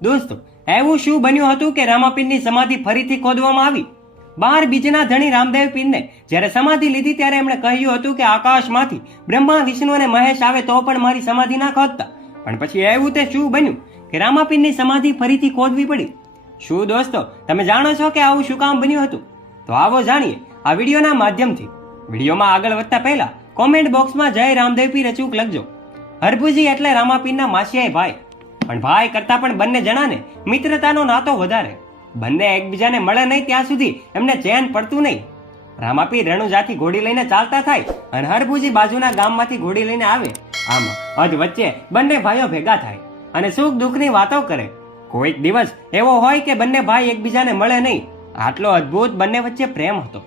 દોસ્તો, એવું શું બન્યું હતું કે રામાપીરની સમાધિ ફરીથી ખોદવામાં આવી? બાર બીજના ધણી રામદેવ પીરને જ્યારે સમાધિ લીધી ત્યારે એમણે કહ્યું હતું કે આકાશમાંથી બ્રહ્મા, વિષ્ણુ અને મહેશ આવે તો પણ મારી સમાધિ ના ખોદતા. પણ પછી એવું તે શું બન્યું કે રામાપીરની સમાધિ ફરીથી ખોદવી પડી? શું દોસ્તો, તમે જાણો છો કે આવું શું કામ બન્યું હતું? તો આવો જાણીએ આ વિડીયોના માધ્યમથી. વિડીયોમાં આગળ વધતા પહેલા કોમેન્ટ બોક્સમાં જય રામદેવ પીર અચૂક લખજો. હરભુજી એટલે રામાપીરના માસિયાઈ ભાઈ. પણ ભાઈ કરતા પણ બંને જણાને મિત્રતાનો નાતો વધારે. બંને એકબીજાને મળે નહીં ત્યાં સુધી એમને ચેન પડતું નહીં. રામાપી રણુજાથી ઘોડી લઈને ચાલતા થાય અને હરભુજી બાજુના ગામમાંથી ઘોડી લઈને આવે. આમ અધ વચ્ચે બંને ભાઈઓ ભેગા થાય અને સુખ દુઃખની વાતો કરે. કોઈક દિવસ એવો હોય કે બંને ભાઈ એકબીજાને મળે નહીં. આટલો અદ્ભુત બંને વચ્ચે પ્રેમ હતો.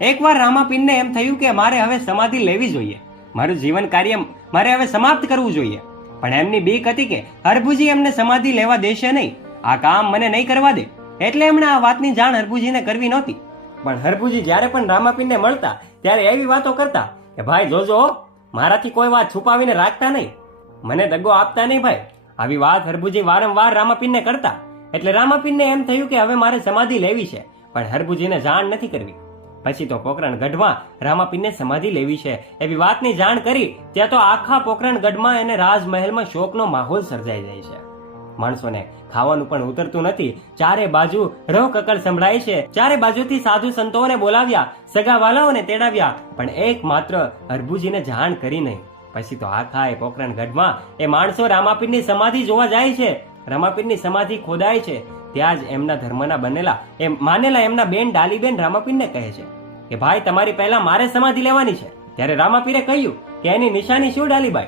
એકવાર રામાપીનને એમ થયું કે મારે હવે સમાધિ લેવી જોઈએ. મારું જીવન કાર્ય મારે હવે સમાપ્ત કરવું જોઈએ. પણ એમની બીક હતી કે હરભુજી એમને સમાધિ લેવા દેશે નહીં. આ કામ મને નહીં કરવા દે. એટલે એમણે આ વાતની જાણ હરભુજીને કરવી નહોતી. પણ હરભુજી જ્યારે પણ રામાપીરને મળતા, ત્યારે એવી વાતો કરતા કે, ભાઈ, જોજો, મારાથી કોઈ વાત છુપાવીને રાખતા નહીં. મને દગો આપતા નહીં ભાઈ. આવી વાત હરભુજી વારંવાર રામાપીરને કરતા. એટલે રામાપીનને એમ થયું કે, હવે મારે સમાધિ લેવી છે. પણ હરભુજીને જાણ નથી કરવી. પછી તો પોકરણ ગઢમાં રામાપીરને સમાધિ લેવી છે. એવી વાતની જાણ કરી, ત્યાં તો આખા પોકરણ ગઢમાં અને રાજમહેલમાં શોકનો માહોલ સર્જાઈ જાય છે. માણસોને ખાવાનું પણ ઉતરતું નથી. ચારે બાજુ રહ કકડ સંભળાય છે. ચારે બાજુથી સાધુ સંતોને બોલાવ્યા, સગાવાલાઓને તેડાવ્યા, પણ એક માત્ર હરભુજીને જાણ કરી નહીં. પછી તો આખા એ પોકરણ ગઢમાં એ માણસો રામાપીરની સમાધિ જોવા જાય છે. રામાપીરની સમાધિ ખોદાય છે, ત્યાં જ એમના ધર્મના બનેલા એ માનેલા એમના બેન ડાલીબેન રામાપીરને કહે છે કે, ભાઈ, તમારી પહેલા મારે સમાધિ લેવાની છે. ત્યારે રામાપીરે કહ્યું કે, એની નિશાની શું, ડાલીબાઈ?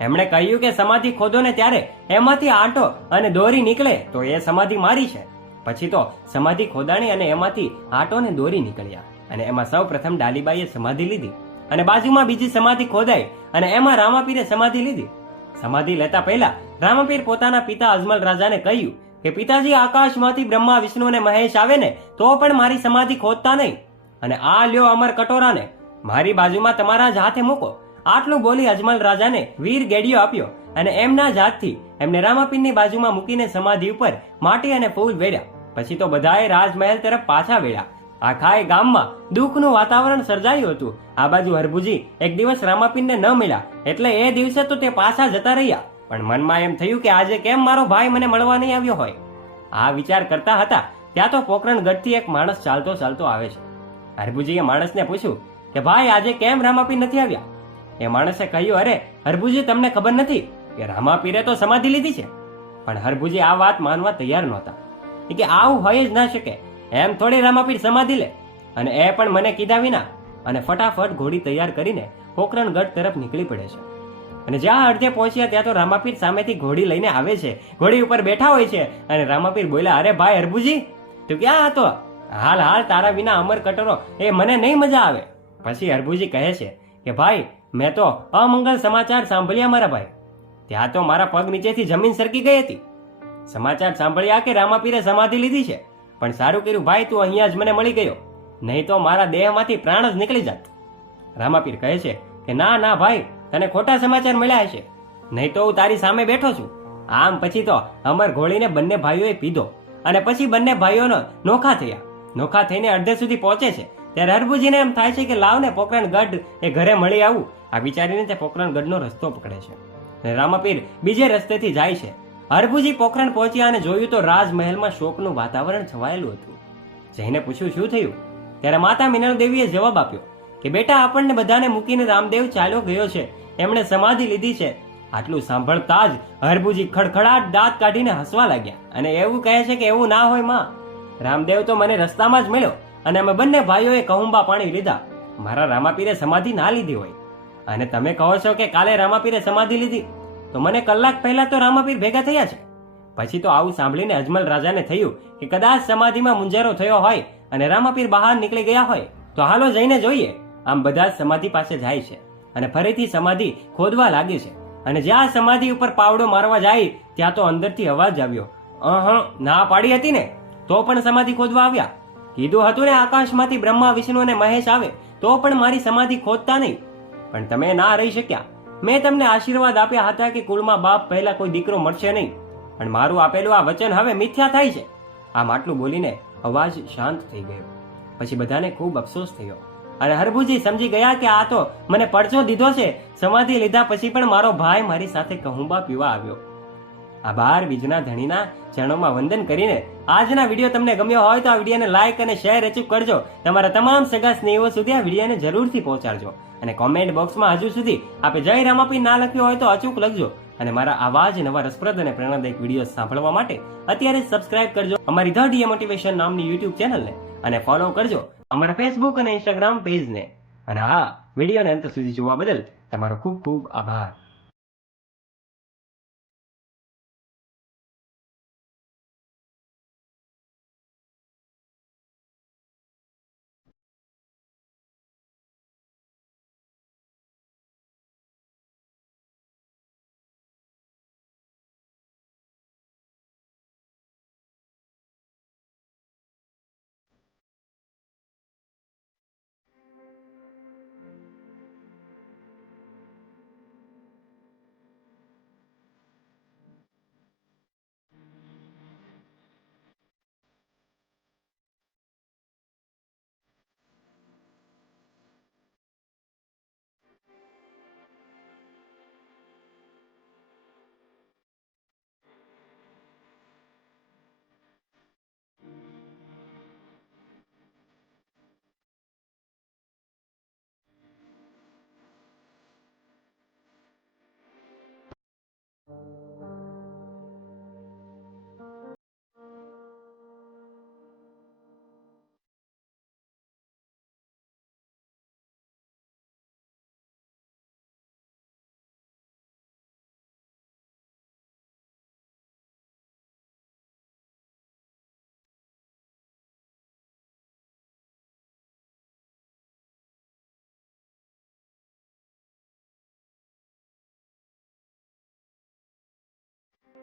એમણે કહ્યું કે, સમાધિ ખોદો ને ત્યારે એમાંથી આંટો અને દોરી નીકળે તો એ સમાધિ મારી છે. પછી તો સમાધિ ખોદાણી અને એમાંથી આંટો ને દોરી નીકળ્યા અને એમાં સૌ પ્રથમ ડાલીબાઈએ સમાધિ લીધી અને બાજુમાં બીજી સમાધિ ખોદાઈ અને એમાં રામાપીરે સમાધિ લીધી. સમાધિ લેતા પહેલા રામપીર પોતાના પિતા અજમલ રાજાને કહ્યું કે, પિતાજી, આકાશમાંથી બ્રહ્મા, વિષ્ણુ અને મહેશ આવે ને, તો પણ મારી સમાધિ ખોદતા નહીં. અને આ લ્યો અમર કટોરાને. મારી બાજુમાં તમારા જ હાથે મૂકો. આટલું બોલી અજમલ રાજાને વીર ગેડિયો આપ્યો અને એમના જ હાથથી એમને રામાપીરની બાજુમાં મૂકીને સમાધિ ઉપર માટી અને ફૂલ વેડ્યા. પછી તો બધાએ રાજમહેલ તરફ પાછા વેળ્યા આખા ગામમાં દુઃખનું વાતાવરણ સર્જાયું હતું. આ બાજુ હરભુજી એક દિવસ રામાપીરને ન મળ્યા. એટલે એ દિવસે તો તે પાછા જતા રહ્યા. પણ મનમાં એમ થયું કે આજે કેમ મારો ભાઈ મને મળવા નહીં આવ્યો હોય? આ વિચાર કરતા હતા, ત્યાં તો પોકરણ ગઢથી એક માણસ ચાલતો ચાલતો આવે છે. હરભુજીએ માણસને પૂછ્યું કે, ભાઈ, આજે કેમ રામાપીર નથી આવ્યા? એ માણસે કહ્યું, અરે, હરભુજી, તમને ખબર નથી કે રામાપીરે તો સમાધિ લીધી છે. પણ હરભુજી આ વાત માનવા તૈયાર નહોતા. કે, આવું હોય જ ના શકે. એમ થોડી રામાપીર સમાધિ લે. અને એ પણ મને કીધા વિના અને ફટાફટ ઘોડી તૈયાર કરીને પોખરણ ગઢ તરફ નીકળી પડે છે. અને જ્યાં અડધે પહોંચ્યા ત્યાં તો રામાપીર સામેથી ઘોડી લઈને આવે છે. ઘોડી ઉપર બેઠા હોય છે. અને રામાપીર બોલ્યા, અરે ભાઈ અરબુજી, તું ક્યાં હતો? હાલ હાલ, તારા વિના અમર કટરો, એ મને નહીં મજા આવે. પછી અરબુજી કહે છે કે, ભાઈ, મેં તો અમંગલ સમાચાર સાંભળ્યા મારા ભાઈ. ત્યાં તો મારા પગ નીચેથી જમીન સરકી ગઈ હતી. સમાચાર સાંભળ્યા કે રામાપીરે સમાધિ લીધી છે. પણ સારું કર્યું ભાઈ, તું અહીંયા જ મને મળી ગયો. નહીં તો મારા દેહમાંથી પ્રાણ જ નીકળી જાત. રામાપીર કહે છે કે, ના ના ભાઈ, તને ખોટા સમાચાર મળ્યા હશે. નહીં તો હું તારી સામે બેઠો છું. આમ પછી તો અમર ઘોળીને બંને ભાઈઓએ પીધો અને પછી બંને ભાઈઓનો નોખા થયા. નોખા થઈને અડધે સુધી પહોંચે છે. ત્યારે હરભુજીને એમ થાય છે કે લાવ ને પોકરણ ગઢ એ ઘરે મળી આવું. આ વિચારીને તે પોકરણ ગઢનો રસ્તો પકડે છે. રામાપીર બીજે રસ્તેથી જાય છે. હરભુજી પોખરણ પહોંચ્યા અને જોયું તો રાજમહેલમાં શોકનું વાતાવરણ છવાયેલું હતું. જઈને પૂછ્યું, શું થયું? ત્યારે માતા મિનળ દેવીએ જવાબ આપ્યો કે, બેટા, આપણને બધાને મૂકીને રામદેવ ચાલ્યો ગયો છે. એમણે સમાધિ લીધી છે. આટલું સાંભળતા જ હરભુજી ખડખડાટ દાંત કાઢીને હસવા લાગ્યા અને એવું કહે છે કે, એવું ના હોય, માં. રામદેવ તો મને રસ્તામાં જ મળ્યો અને અમે બંને ભાઈઓએ કહુંબા પાણી લીધા. મારા રામાપીરે સમાધિ ના લીધી હોય. અને તમે કહો છો કે કાલે રામાપીરે સમાધિ લીધી? તો મને કલાક પહેલા તો રામાપીર ભેગા થયા છે. પછી તો આવું સાંભળીને અજમલ રાજાને થયું કે કદાચ સમાધિમાં મુંજારો થયો હોય અને રામાપીર બહાર નીકળી ગયા હોય, તો હાલો જઈને જોઈએ. આમ બધા સમાધિ પાસે જાય છે અને ફરીથી સમાધિ ખોદવા લાગે છે. અને જ્યાં સમાધિ ઉપર પાવડો મારવા જાય, ત્યાં તો અંદરથી અવાજ આવ્યો, અહ, ના પાડી હતી ને? તો પણ સમાધિ ખોદવા આવ્યા. કીધું હતું ને આકાશમાંથી બ્રહ્મા, વિષ્ણુ અને મહેશ આવે, તો પણ મારી સમાધિ ખોદતા નહીં. પણ તમે ના રહી શક્યા. મેં તમને આશીર્વાદ આપ્યા હતા કે કુળમાં બાપ પહેલા કોઈ દીકરો મળશે નહીં. પણ મારું આપેલું આ વચન હવે મિથ્યા થાય છે. આમ આટલું બોલીને અવાજ શાંત થઈ ગયો. પછી બધાને ખૂબ અફસોસ થયો. અને હરભુજી સમજી ગયા કે આ તો મને પરચો દીધો છે. સમાધિ લીધા પછી પણ મારો ભાઈ મારી સાથે કહુંબા પીવા આવ્યો. આ બાર બીજના ધણીના ચરણોમાં વંદન કરીને આજના વીડિયો તમને ગમ્યો હોય તો આ વિડીયોને લાઈક અને શેર અચૂક કરજો. તમારા તમામ સગા સ્નેહીઓ સુધી આ વિડીયોને જરૂરથી પહોંચાડજો. અને કોમેન્ટ બોક્સમાં હજુ સુધી આપે જય રામાપી ના લખ્યું હોય તો અચૂક લખજો. અને મારા આવા જ નવા રસપ્રદ અને પ્રેરણાદાયક વીડિયો સાંભળવા માટે અત્યારે સબસ્ક્રાઇબ કરજો અમારી ધ ડીએ મોટિવેશન નામની યુટ્યુબ ચેનલને અને ફોલો કરજો અમારા ફેસબુક અને ઇન્સ્ટાગ્રામ પેજને અને હા, વિડીયોને અંત સુધી જોવા બદલ તમારો ખૂબ ખૂબ આભાર.